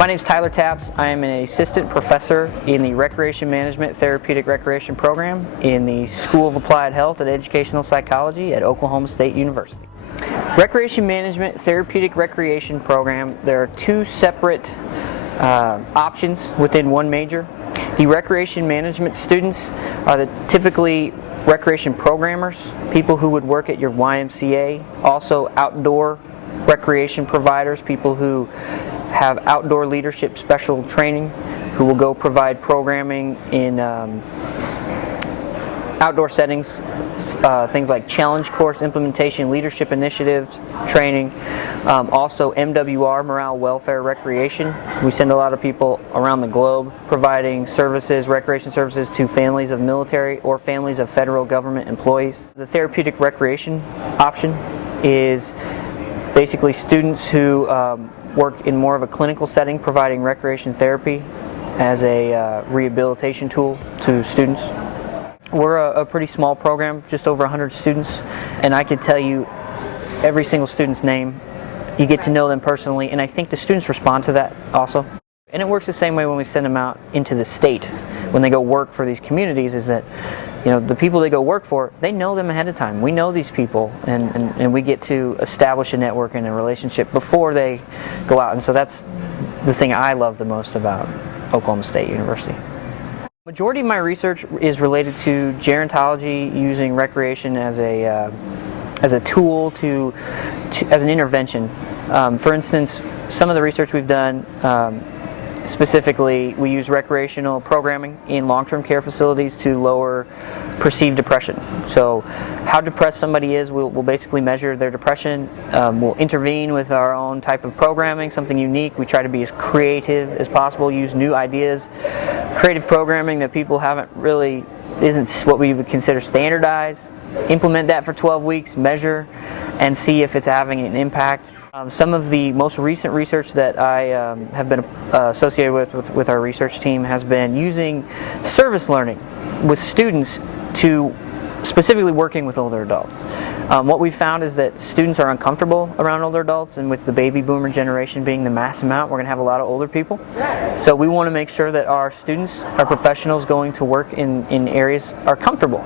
My name is Tyler Taps. I am an assistant professor in the Recreation Management Therapeutic Recreation Program in the School of Applied Health and Educational Psychology at Oklahoma State University. Recreation Management Therapeutic Recreation Program, there are two separate options within one major. The recreation management students are the typically recreation programmers, people who would work at your YMCA, also outdoor recreation providers, people who have outdoor leadership special training, who will go provide programming in outdoor settings, things like challenge course implementation, leadership initiatives, training. Also MWR, Morale, Welfare, Recreation. We send a lot of people around the globe providing services, recreation services to families of military or families of federal government employees. The therapeutic recreation option is basically students who work in more of a clinical setting, providing recreation therapy as a rehabilitation tool to students. We're a pretty small program, just over 100 students, and I could tell you every single student's name. You get to know them personally, and I think the students respond to that also. And it works the same way when we send them out into the state. When they go work for these communities, is that the people they go work for, they know them ahead of time. We know these people, and we get to establish a network and a relationship before they go out. And so that's the thing I love the most about Oklahoma State University. Majority of my research is related to gerontology, using recreation as a tool as an intervention. For instance, some of the research we've done, specifically, we use recreational programming in long-term care facilities to lower perceived depression. So how depressed somebody is, we'll basically measure their depression. We'll intervene with our own type of programming, something unique. We try to be as creative as possible, use new ideas, creative programming that people isn't what we would consider standardized. Implement that for 12 weeks, measure, and see if it's having an impact. Some of the most recent research that I have been associated with our research team has been using service learning with students to specifically working with older adults. What we've found is that students are uncomfortable around older adults, and with the baby boomer generation being the mass amount, we're going to have a lot of older people. So we want to make sure that our students, our professionals going to work in areas are comfortable.